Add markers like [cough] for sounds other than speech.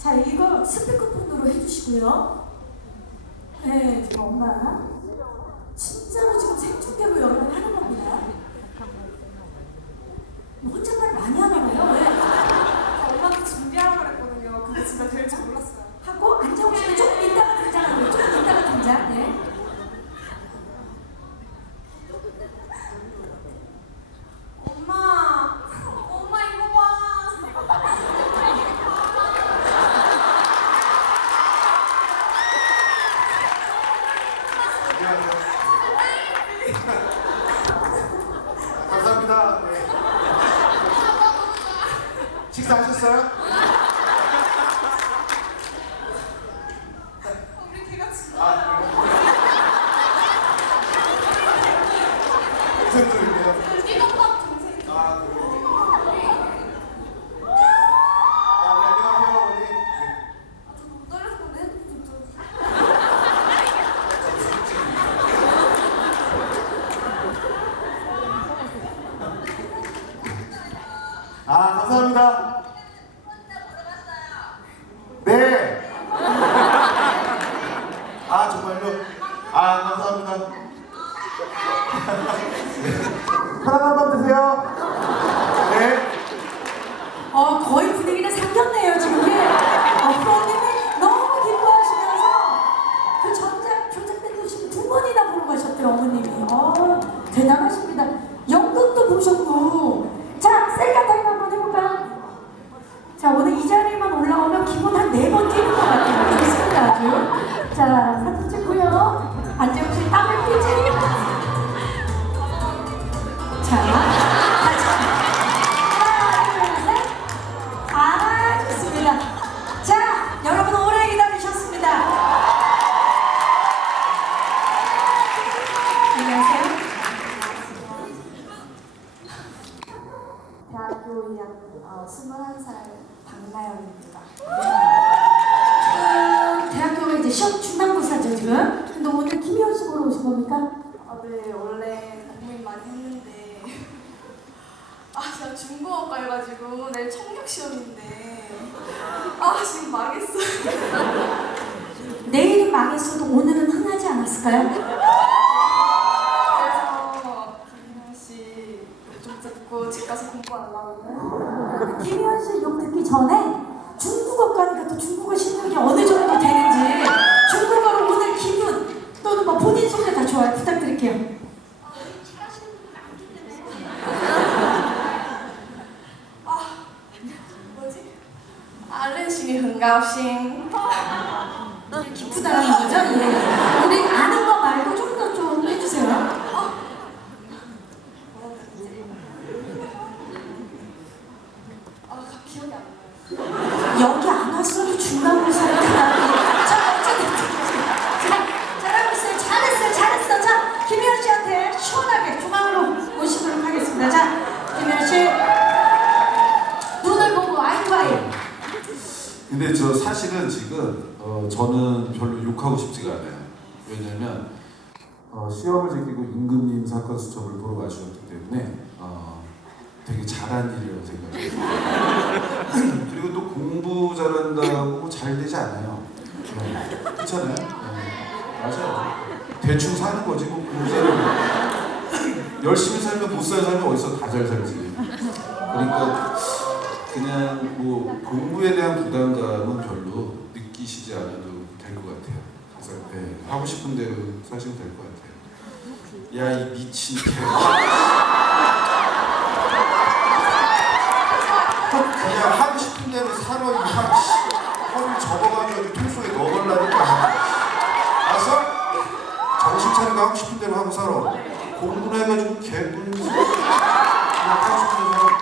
자, 이거 스피커폰으로 해주시고요. 네, 지금 엄마. 진짜로 지금 생중계로 여러분 하는 겁니다. 뭐 혼잣말 많이 하나 봐요. 왜? 엄마한테 준비하라고 그랬거든요. 근데 진짜 될 줄 몰랐어요. 하고 안정우 씨는 조금 이따가 등장하고요. 조금 이따가 등장. 네. 엄마, 엄마 이거 봐. [laughs] 감사합니다. 네. 식사하셨어요? 우리 개가 진짜. 아, 무슨 소리예요? 띠동갑 동생. 아, 그래요? 아, 네, 안녕하세요, 어머니. 네. 아, 저 너무 떨려서 근데 좀 좀. 아, 감사합니다. 네. 아, 정말요? 아, 감사합니다. 편안한 네. 어, 거의 분위기는 상겼네요, 지금. 예. 어머님이 너무 기뻐하시면서 그 전작, 조작된 도시 두 번이나 보러 가셨대요, 어머님이. 어, 대단하십니다. 어, 21살 박나영입니다. 음, 대학교가 이제 시험 중간고사죠, 지금. 근데 오늘 김희원 씨 보러 오신 겁니까? 아, 네, 원래 고민 많이 했는데. [laughs] 아, 제가 중국어과 해가지고 내일 청격 시험인데. 아, 지금 망했어요. [laughs] 내일은 망했어도 오늘은 흔하지 않았을까요? 그래서 김민호 씨좀 듣고 집 가서 공부하려고. 김희원 씨 욕 듣기 전에 중국어과 하니까 또 중국어 실력이 어느 정도 되는지 중국어로 오늘 기분 또는 뭐 본인 소개 다 좋아요. 부탁드릴게요. 아, 뭐지? 알렌싱이 흥가오싱. 기쁘다는 거죠? 예. 우리 아는 거 말고 좀 더 좀 해주세요. 아, 기억이 안 나요. 여기 안 왔어도 중간고사를 그다음에 자, 어쨌든 자, 잘하고 있어요. 잘했어요. 잘했어. 자, 김희원 씨한테 시원하게 중앙으로 모시도록 하겠습니다. 자, 김희원 씨 눈을 보고 아이와이 근데 저 사실은 지금 어, 저는 별로 욕하고 싶지가 않아요. 왜냐면 어, 시험을 제끼고 임금님 사건 수첩을 보러 가셨기 때문에 어, 되게 잘한 일이라고 생각해요. [laughs] 그리고 또 공부 잘한다고 잘 되지 않아요. 네. 그렇잖아요. 네. 맞아요. 대충 사는 거지 뭐 공부 [laughs] 열심히 살면 못 사는 사람이 어디서 다 잘 살지. 그러니까 그냥 뭐 공부에 대한 부담감은 별로 느끼시지 않아도 될 것 같아요. 그래서 네, 하고 싶은 대로 사시면 될 것 같아요. 야 이 미친 개. 그냥 하고 싶은 대로 살아 이 씨. 허를 접어가지고 통속에 넣어달라니까. 알았어? 정신 차리고 하고 싶은 대로 하고 살아. 공부를 해가지고 개뿔. 그냥 하고 싶은 대로 살아.